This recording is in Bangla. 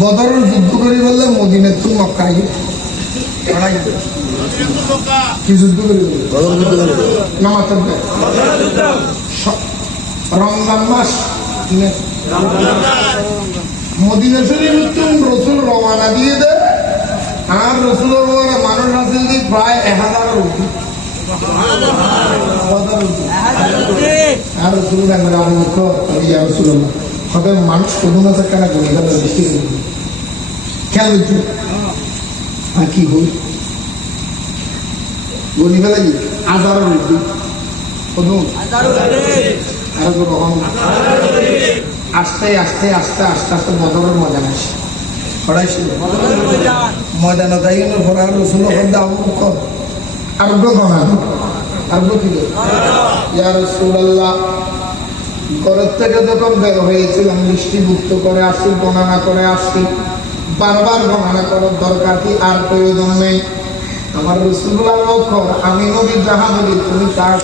বদরের যুদ্ধ করে বললে মদিনার তো মক্কায় কি যুদ্ধ করে নামাজ রমজান মাস মদিনা শরীফ রসুল রওনা দিয়ে দেয় আর রসুলের মানুষ আছে প্রায় 1000 উঠি আর রসুল রসুল্লাহ মানুষ প্রথম আছে কেন গণি ফেলার দৃষ্টি খেয়াল হচ্ছে আর কি বই গণি ফেলা কি 1000 উঠি প্রথম আরো রকম আস্তে আস্তে আস্তে আস্তে আস্তে বদরের ময়দান আসে ময়দানে যাই পরে আর রসুল আরোগ্য করা আরোগ্য কি ইয়া রাসূলুল্লাহ ঘরের থেকে যখন বের হয়েছিলাম লিস্টিভুক্ত করে আসছি গণনা করে আসছি বারবার গণনা করার দরকার কি আর প্রয়োজন নেই আমার রাসূলুল্লাহ লক্ষ্য আমি নবী জাহান নবী তুমি তার